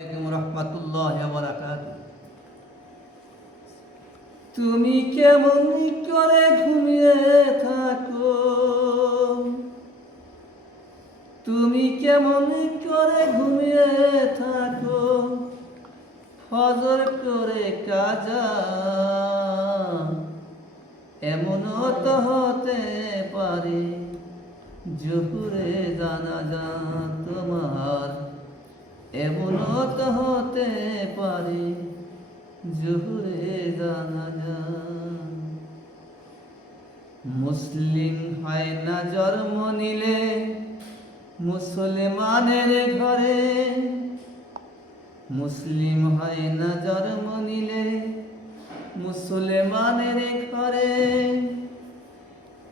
আলাইকুম রহমাতুল্লাহি ওয়া বারাকাতুহু। তুমি কেমন করে ঘুমিয়ে থাকো, তুমি কেমন করে ঘুমিয়ে থাকো, ফজর করে কাজা এমনও তো হতে পারে জোহরে জানাজা তোমার, এমনও তো হতে পারে জোহরে জানাজা। মুসলিম হয় না জন্ম নিলে মুসলমানের ঘরে, মুসলিম হয় না জন্ম নিলে মুসলমানের ঘরে,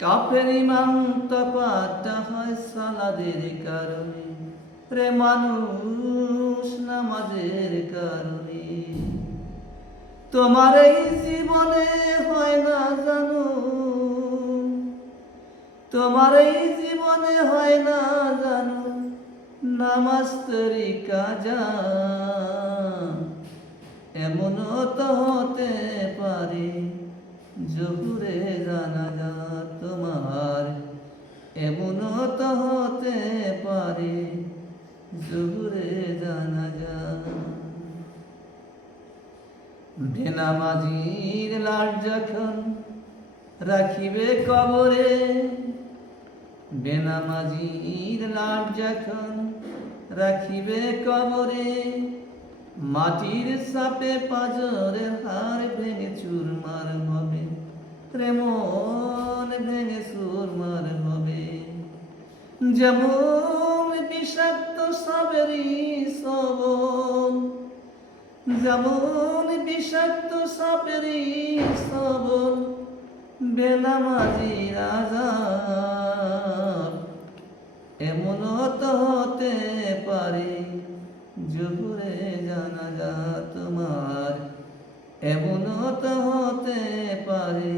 কাফের ইমাম তপাটা হয় সালাদের কারণে, রে মানুষ নামাজের কারণে। তোমার এই জীবনে হয় না জানো, তোমার এই জীবনে হয় না জানো নামাজ তরিকা যা, এমনও তো হতে পারে জোহরে জানাজা তোমার, এমনও তো হতে পারে জোহরে জানাজা। বেনামাজির লাশ যখন রাখিবে কবরে, বেনামাজির লাশ যখন রাখিবে কবরে, মাটির সাপে পাঁজরের হাড় ভেঙে চুরমার হবে, রে মন ভেঙে চুরমার হবে। যেমন বিষাক্ত সাপেরই সবল, যেমন বিষাক্ত সাপেরই সবল বেনামাজির আযাব, এমনও তো হতে পারে জোহরে জানাজা তোমার, এমনও তো হতে পারে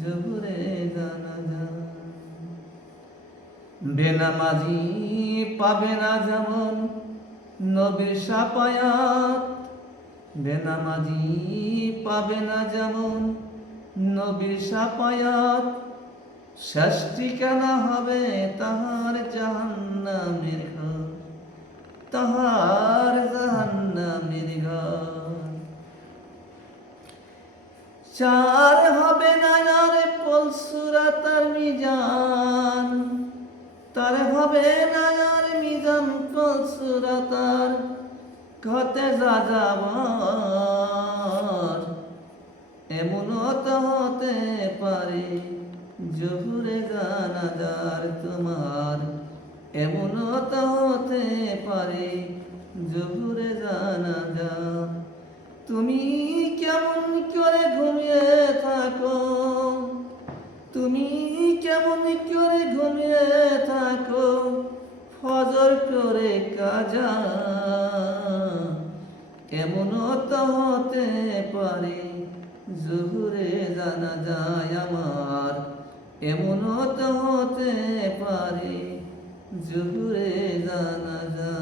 জোহরে জানাজা। বেনামাজি পাবে না যেমন নবীর শাফায়াত, বেনামাজি পাবে না যেমন নবীর শাফায়াত, শেষ ঠিকানা হবে তাহার জাহান্নামের ঘর, তাহার জাহান্নামের ঘর। চার হবে না আর পলসুরা তার মিজান, তার হবে না আর মিজান পলসুরা তার, ঘটে যা যাবার এমনও তো হতে পারে জোহরে জানাজার তোমার, এমনও তো হতে পারে জোহরে জানাজা। তুমি কেমন করে ঘুমিয়ে থাকো, তুমি কেমন করে ঘুমিয়ে থাকো, ফজর করে কাজা এমনও তো হতে পারে জোহরে জানাজা আমার, এমনও তো হতে পারে জোহরে জানাজা।